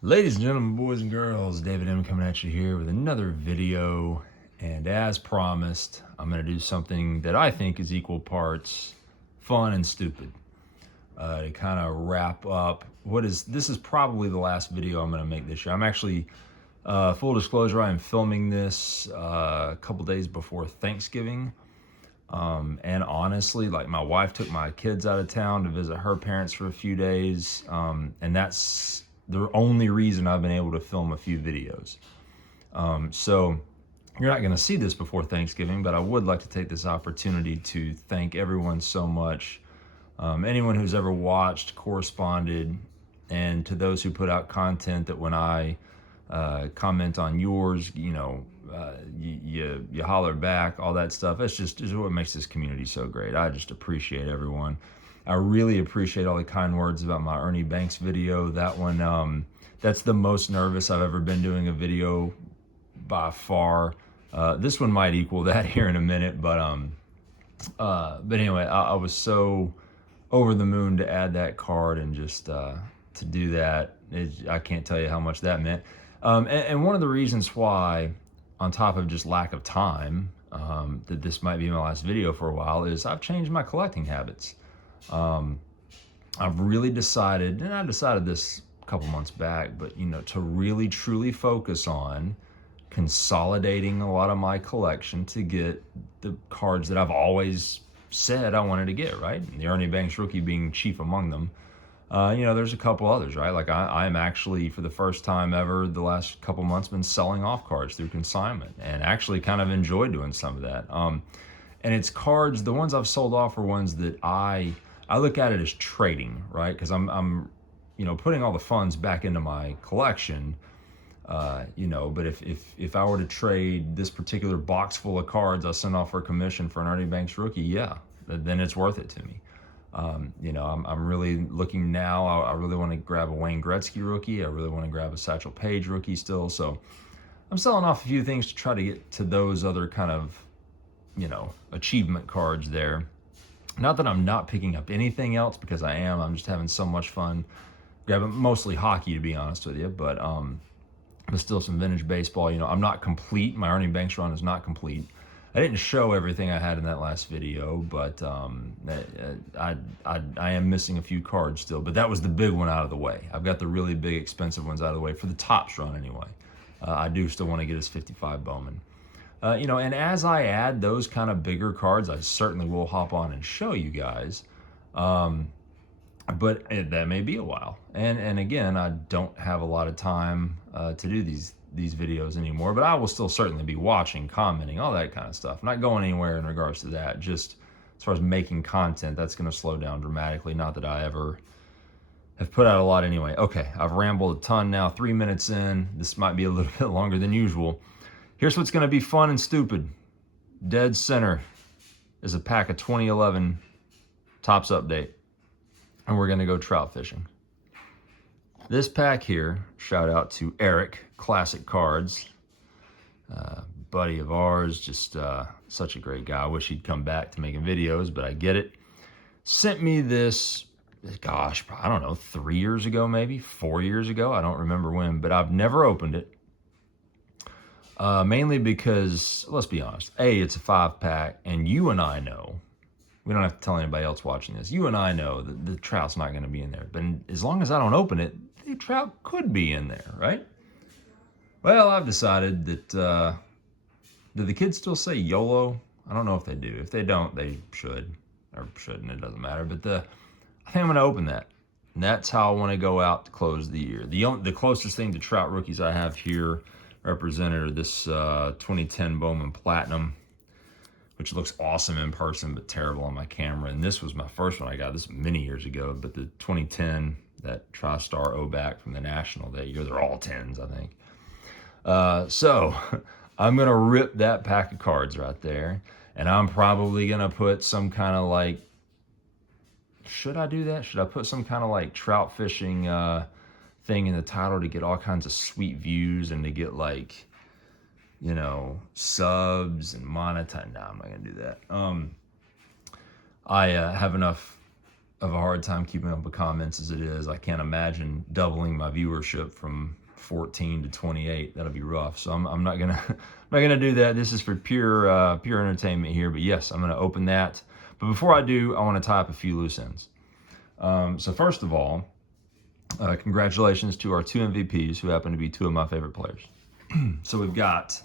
Ladies and gentlemen, boys and girls, David M coming at you here with another video. And as promised, I'm going to do something that I think is equal parts fun and stupid to kind of wrap up this is probably the last video I'm going to make this year. I'm actually, full disclosure, I am filming this a couple days before Thanksgiving. And honestly, like, my wife took my kids out of town to visit her parents for a few days. And that's the only reason I've been able to film a few videos. So you're not going to see this before Thanksgiving, but I would like to take this opportunity to thank everyone so much. Anyone who's ever watched, corresponded, and to those who put out content that when I comment on yours, you holler back, all that stuff. It's just what makes this community so great. I just appreciate everyone. I really appreciate all the kind words about my Ernie Banks video. That one, that's the most nervous I've ever been doing a video by far. This one might equal that here in a minute, but anyway, I was so over the moon to add that card and just to do that. I can't tell you how much that meant. And one of the reasons why, on top of just lack of time, that this might be my last video for a while, is I've changed my collecting habits. I've really decided, and I decided this a couple months back, but to really truly focus on consolidating a lot of my collection to get the cards that I've always said I wanted to get, right? The Ernie Banks rookie being chief among them. There's a couple others, right? Like I'm actually, for the first time ever, the last couple months, been selling off cards through consignment, and actually kind of enjoyed doing some of that. And it's cards, the ones I've sold off are ones that I look at it as trading, right? Because I'm putting all the funds back into my collection. But if I were to trade this particular box full of cards I sent off for commission for an Ernie Banks rookie, yeah, then it's worth it to me. I'm really looking now. I really want to grab a Wayne Gretzky rookie. I really want to grab a Satchel Paige rookie still. So I'm selling off a few things to try to get to those other kind of, achievement cards there. Not that I'm not picking up anything else, because I am. I'm just having so much fun grabbing mostly hockey, to be honest with you. But still some vintage baseball. I'm not complete. My Ernie Banks run is not complete. I didn't show everything I had in that last video, but I am missing a few cards still. But that was the big one out of the way. I've got the really big, expensive ones out of the way for the Topps run anyway. I do still want to get his 55 Bowman. And as I add those kind of bigger cards, I certainly will hop on and show you guys. But that may be a while. And again, I don't have a lot of time to do these videos anymore, but I will still certainly be watching, commenting, all that kind of stuff. I'm not going anywhere in regards to that. Just as far as making content, that's going to slow down dramatically. Not that I ever have put out a lot anyway. Okay, I've rambled a ton now, 3 minutes in. This might be a little bit longer than usual. Here's what's going to be fun and stupid. Dead center is a pack of 2011 Topps Update, and we're going to go trout fishing. This pack here, shout out to Eric, Classic Cards, buddy of ours, just such a great guy. I wish he'd come back to making videos, but I get it. Sent me this, gosh, I don't know, 3 years ago, maybe 4 years ago. I don't remember when, but I've never opened it. Mainly because, let's be honest, A, it's a 5-pack, and you and I know, we don't have to tell anybody else watching this, you and I know that the trout's not going to be in there. But as long as I don't open it, the trout could be in there, right? Well, I've decided that, do the kids still say YOLO? I don't know if they do. If they don't, they should, or shouldn't, it doesn't matter. But I think I'm going to open that. And that's how I want to go out to close the year. The closest thing to trout rookies I have here represented are this 2010 Bowman Platinum, which looks awesome in person but terrible on my camera. And this was my first one I got. This was many years ago, but the 2010, that TriStar O-back from the National that year, they're all 10s, I think. So I'm going to rip that pack of cards right there, and I'm probably going to put some kind of like, should I do that? Should I put some kind of like trout fishing thing in the title to get all kinds of sweet views and to get like, subs and monetize? No, I'm not going to do that. I have enough of a hard time keeping up with comments as it is. I can't imagine doubling my viewership from 14 to 28. That'll be rough. So I'm not gonna I'm not gonna do that. This is for pure entertainment here. But yes, I'm gonna open that. But before I do, I want to tie up a few loose ends. So first of all, congratulations to our 2 MVPs who happen to be 2 of my favorite players. So we've got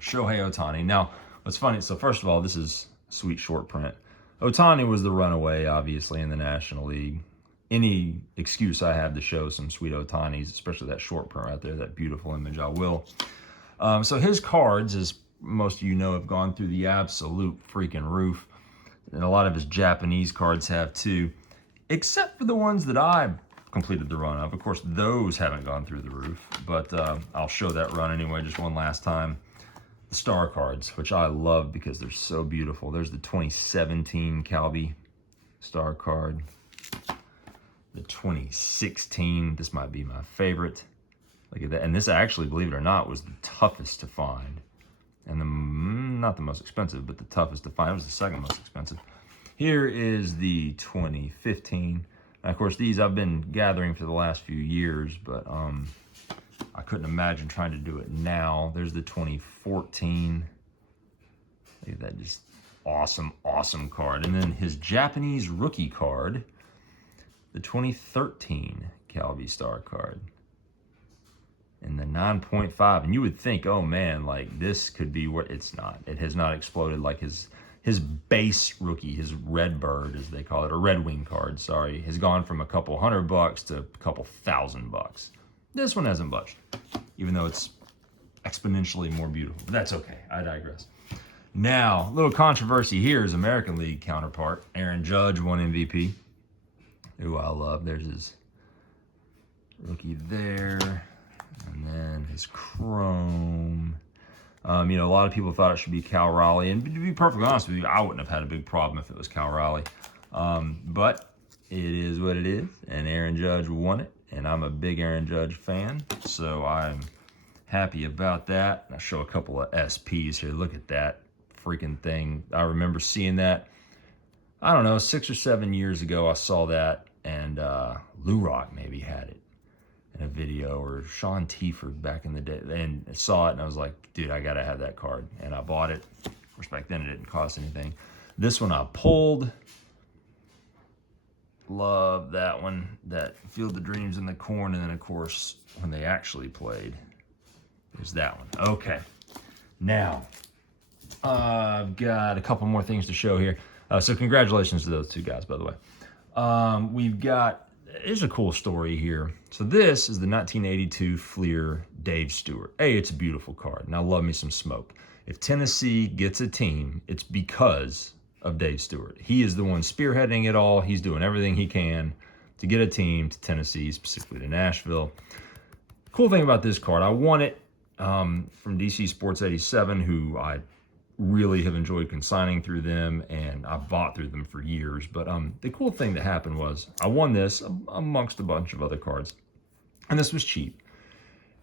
Shohei Ohtani. Now, what's funny, so first of all, this is sweet short print. Ohtani was the runaway, obviously, in the National League. Any excuse I have to show some sweet Ohtanis, especially that short print right there, that beautiful image, I will. So his cards, as most of you know, have gone through the absolute freaking roof. And a lot of his Japanese cards have too, except for the ones that I completed the run of. Of course, those haven't gone through the roof, but I'll show that run anyway, just one last time. The star cards, which I love because they're so beautiful. There's the 2017 Calby star card. The 2016, this might be my favorite. Look at that. And this actually, believe it or not, was the toughest to find. And not the most expensive, but the toughest to find. It was the second most expensive. Here is the 2015. And of course, these I've been gathering for the last few years, but I couldn't imagine trying to do it now. There's the 2014. Look at that, just awesome, awesome card. And then his Japanese rookie card, the 2013 Calby Star card. And the 9.5. And you would think, oh man, like this could be what it's not. It has not exploded like his base rookie, his Red Bird, as they call it, or Red Wing card, sorry, has gone from a couple $100 to a couple $1,000. This one hasn't budged, even though it's exponentially more beautiful. But that's okay, I digress. Now, a little controversy here is American League counterpart, Aaron Judge, won MVP, who I love. There's his rookie there, and then his chrome. You know, a lot of people thought it should be Cal Raleigh, and to be perfectly honest with you, I wouldn't have had a big problem if it was Cal Raleigh. But it is what it is, and Aaron Judge won it, and I'm a big Aaron Judge fan, so I'm happy about that. I'll show a couple of SPs here. Look at that freaking thing. I remember seeing that, I don't know, 6 or 7 years ago. I saw that, and Lou Rock maybe had it in a video, or Sean Tiford back in the day, and I saw it, and I was like, dude, I gotta have that card, and I bought it. Of course, back then it didn't cost anything. This one I pulled. Love that one, that Field of Dreams in the Corn, and then of course when they actually played, there's that one. Okay, now I've got a couple more things to show here. So congratulations to those 2 guys, by the way. We've got, here's a cool story here. So this is the 1982 Fleer Dave Stewart. Hey, it's a beautiful card, and I love me some smoke. If Tennessee gets a team, it's because of Dave Stewart. He is the one spearheading it all. He's doing everything he can to get a team to Tennessee, specifically to Nashville. Cool thing about this card, I won it from DC Sports 87, who I really have enjoyed consigning through them, and I've bought through them for years. But the cool thing that happened was I won this amongst a bunch of other cards, and this was cheap.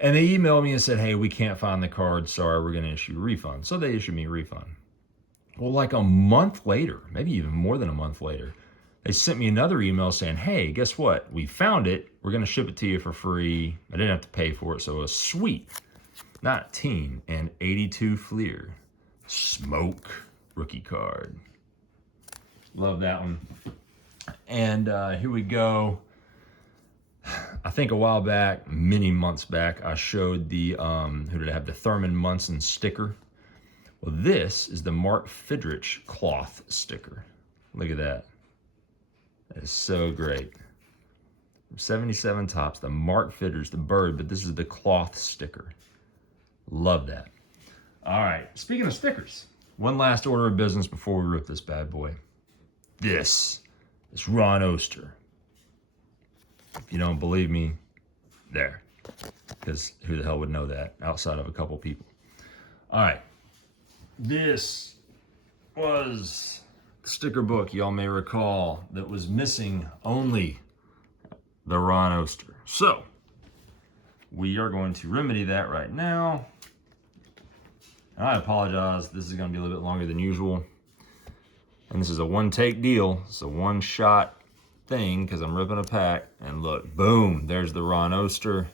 And they emailed me and said, hey, we can't find the card. Sorry, we're going to issue a refund. So they issued me a refund. Well, like a month later, maybe even more than a month later, they sent me another email saying, hey, guess what? We found it. We're going to ship it to you for free. I didn't have to pay for it. So it was sweet. 1982 Fleer Smoke rookie card. Love that one. And here we go. I think a while back, many months back, I showed the, who did I have? The Thurman Munson sticker. Well, this is the Mark Fidrich cloth sticker. Look at that. That is so great. 77 Tops, the Mark Fidrich, the bird, but this is the cloth sticker. Love that. All right, speaking of stickers, one last order of business before we rip this bad boy. This is Ron Oster. If you don't believe me, there. Because who the hell would know that outside of a couple people? All right. This was the sticker book, y'all may recall, that was missing only the Ron Oster. So, we are going to remedy that right now. And I apologize, this is going to be a little bit longer than usual. And this is a one-take deal. It's a one-shot thing because I'm ripping a pack. And look, boom, there's the Ron Oster.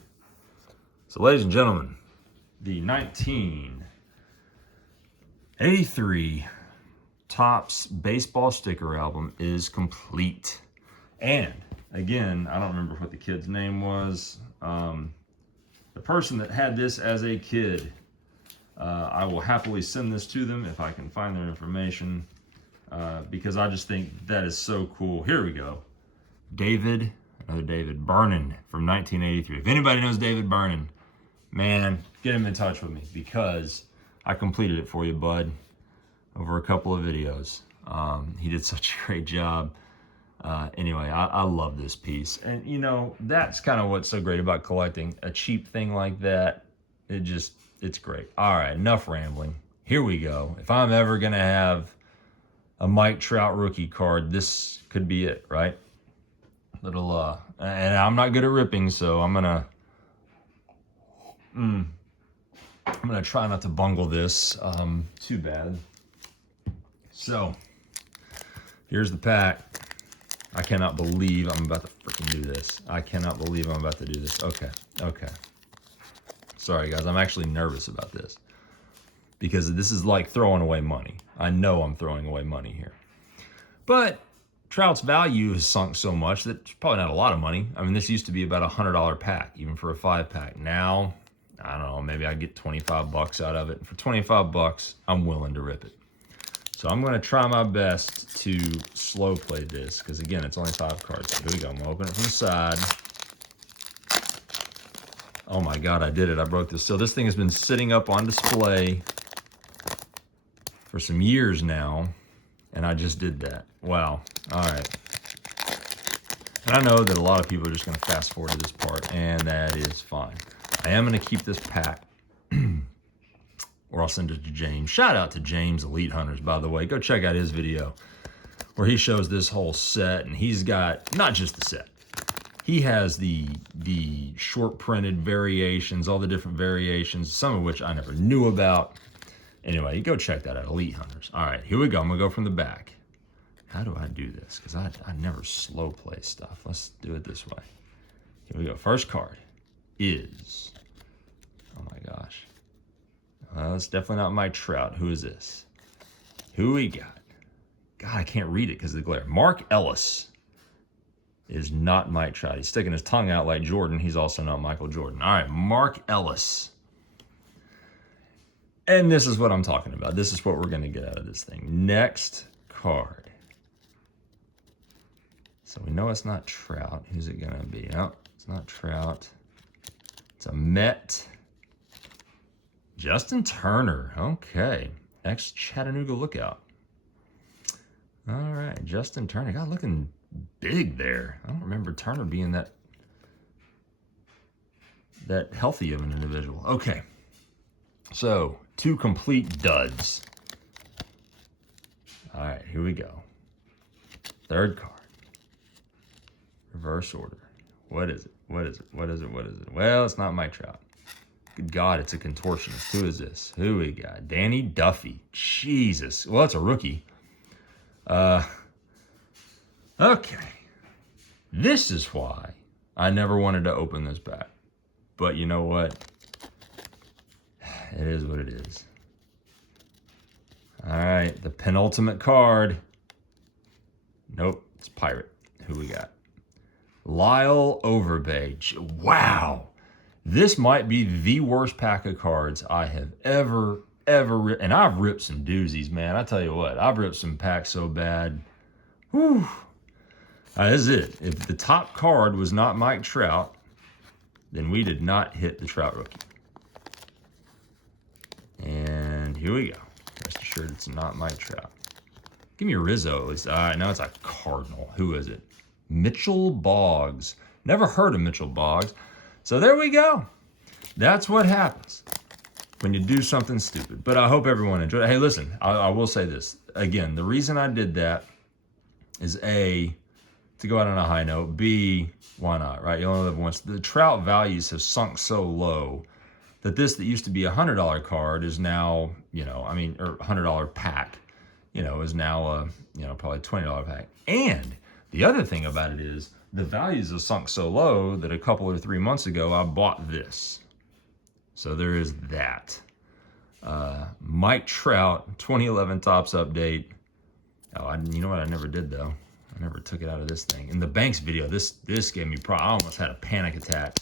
So ladies and gentlemen, the 1983 Topps baseball sticker album is complete. And again, I don't remember what the kid's name was. The person that had this as a kid, I will happily send this to them if I can find their information, because I just think that is so cool. Here we go. Another David Burnin from 1983. If anybody knows David Burnin, man, get him in touch with me because I completed it for you, bud, over a couple of videos. He did such a great job. Anyway, I love this piece. And, you know, that's kind of what's so great about collecting. A cheap thing like that, it's great. All right, enough rambling. Here we go. If I'm ever going to have a Mike Trout rookie card, this could be it, right? Little, and I'm not good at ripping, so I'm going to try not to bungle this too bad. So, here's the pack. I cannot believe I'm about to freaking do this. I cannot believe I'm about to do this. Okay. Sorry, guys. I'm actually nervous about this because this is like throwing away money. I know I'm throwing away money here. But Trout's value has sunk so much that it's probably not a lot of money. I mean, this used to be about $100 pack, even for a 5-pack. Now, I don't know, maybe I get 25 bucks out of it. And for 25 bucks, I'm willing to rip it. So I'm going to try my best to slow play this because, again, it's only 5 cards. So here we go. I'm going to open it from the side. Oh, my God, I did it. I broke this. So this thing has been sitting up on display for some years now, and I just did that. Wow. All right. And I know that a lot of people are just going to fast forward to this part, and that is fine. I am going to keep this pack. Or I'll send it to James. Shout out to James Elite Hunters, by the way. Go check out his video where he shows this whole set, and he's got not just the set. He has the short printed variations, all the different variations, some of which I never knew about. Anyway, you go check that out, Elite Hunters. All right, here we go. I'm gonna go from the back. How do I do this? Because I never slow play stuff. Let's do it this way. Here we go. First card is, oh my gosh. It's definitely not Mike Trout. Who is this? Who we got? God, I can't read it because of the glare. Mark Ellis is not Mike Trout. He's sticking his tongue out like Jordan. He's also not Michael Jordan. All right, Mark Ellis. And this is what I'm talking about. This is what we're going to get out of this thing. Next card. So we know it's not Trout. Who's it going to be? No, it's not Trout. It's a Met. Justin Turner, okay. Ex-Chattanooga Lookout. All right, Justin Turner. God, looking big there. I don't remember Turner being that healthy of an individual. Okay, so 2 complete duds. All right, here we go. Third card. Reverse order. What is it? Well, it's not Mike Trout. Good God, it's a contortionist. Who is this? Who we got? Danny Duffy. Jesus. Well, that's a rookie. Okay. This is why I never wanted to open this pack. But you know what? It is what it is. All right, the penultimate card. Nope, it's Pirate. Who we got? Lyle Overbay. Wow. This might be the worst pack of cards I have ever ripped. And I've ripped some doozies, man. I tell you what, I've ripped some packs so bad. Whew. This is it. If the top card was not Mike Trout, then we did not hit the Trout rookie. And here we go. Rest assured it's not Mike Trout. Give me a Rizzo at least. All right, now it's a Cardinal. Who is it? Mitchell Boggs. Never heard of Mitchell Boggs. So there we go. That's what happens when you do something stupid. But I hope everyone enjoyed it. Hey, listen, I will say this. Again, the reason I did that is A, to go out on a high note. B, why not, right? You only live once. The Trout values have sunk so low that this that used to be a $100 card is now, or $100 pack, is now a, probably $20 pack. And The other thing about it is the values have sunk so low that a couple or 3 months ago, I bought this. So there is that. Mike Trout 2011 Topps update. Oh, you know what I never did though? I never took it out of this thing. In the Banks video, this gave me I almost had a panic attack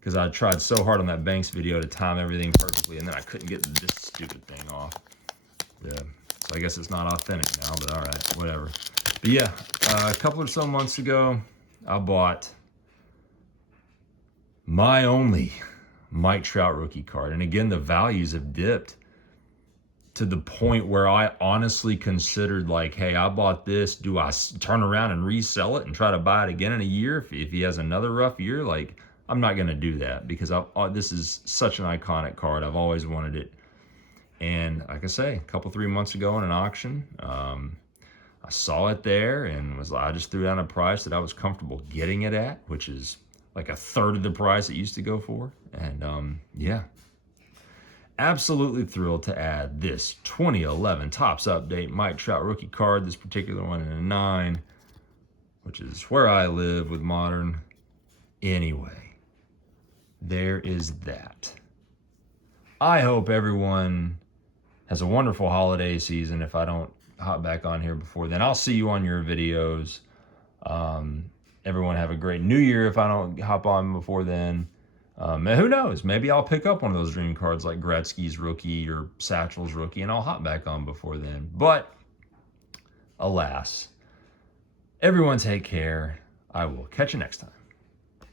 because I tried so hard on that Banks video to time everything perfectly, and then I couldn't get this stupid thing off. Yeah, so I guess it's not authentic now, but all right, whatever. But yeah, a couple or so months ago, I bought my only Mike Trout rookie card. And again, the values have dipped to the point where I honestly considered like, hey, I bought this. Do I turn around and resell it and try to buy it again in a year if he has another rough year? Like, I'm not going to do that because this is such an iconic card. I've always wanted it. And like I say, a couple, 3 months ago in an auction, I saw it there and I just threw down a price that I was comfortable getting it at, which is like a third of the price it used to go for. And yeah, absolutely thrilled to add this 2011 Topps update Mike Trout rookie card, this particular one in a 9, which is where I live with modern. Anyway, there is that. I hope everyone has a wonderful holiday season. If I don't hop back on here before then, I'll see you on your videos. Everyone have a great new year if I don't hop on before then. And who knows, maybe I'll pick up one of those dream cards like Gretzky's rookie or Satchel's rookie, and I'll hop back on before then. But alas, everyone take care. I will catch you next time.